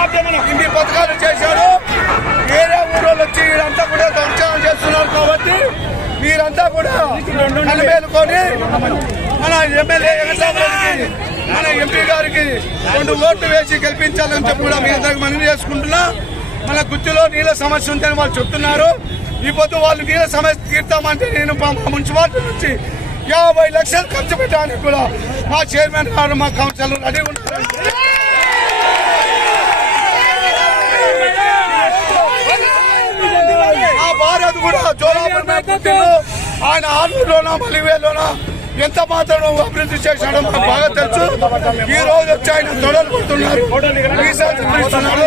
ఇన్ని పథకాలు చేశాడు వేరే ఊరోళ్ళు వచ్చి వీరంతా కూడా దర్శనం చేస్తున్నారు కాబట్టి మీరంతా కూడా కలిమేలుకొని మన ఎమ్మెల్యే వెంకటరామరెడ్డికి మన ఎంపీ గారికి రెండు ఓట్లు వేసి గెలిపించాలని చెప్పి కూడా మీ అందరికి మనవి చేసుకుంటున్నా. మన గుత్తిలో నీళ్ళ సమస్య ఉందని వాళ్ళు చెప్తున్నారు. ఈ పొద్దు వాళ్ళు నీళ్ళ సమస్య తీర్తామంటే నేను మా మున్సిపాలిటీ నుంచి యాభై లక్షలు ఖర్చు పెట్టడానికి కూడా మా చైర్మన్ గారు మా కౌన్సిలర్ రెడీ ఉన్నారు కూడా జోలాపురం పుట్టిండు. ఆయన ఆర్మీలోనా మలివేలోనా? ఎంత మాత్రం అభివృద్ధి చేశాడో మాకు బాగా తెలుసు. ఈ రోజు వచ్చి ఆయన తొడలు కొడుతున్నారు. వీసాలు చూపిస్తున్నారు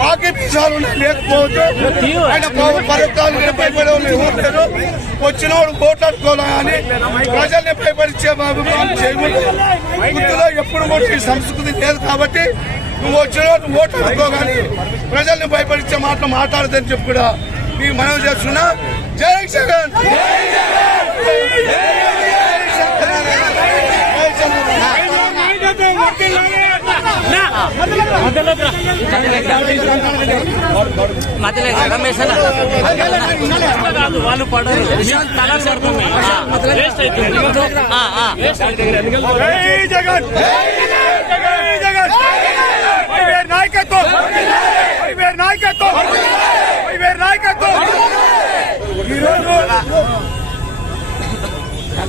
మాకే వీసాలు ఉన్నాయి. లేకపోతే ఆయన పథకాలు భయపడే వాళ్ళు ఎవరు లేరు. వచ్చినోడు కోట్లాడుకోలే అని ప్రజల్ని చేయకూడదు. గుర్తులో ఎప్పుడు కూడా ఈ సంస్కృతి లేదు కాబట్టి నువ్వు వచ్చిన నువ్వు ఓట్లు అనుకో కానీ ప్రజల్ని భయపడిచ్చే మాటలు మాట్లాడదని చెప్పి కూడా మీకు మనవి చేస్తున్నా. జై జగన్! మధ్యలో రమేష్ అన్న వాళ్ళు పడరు తల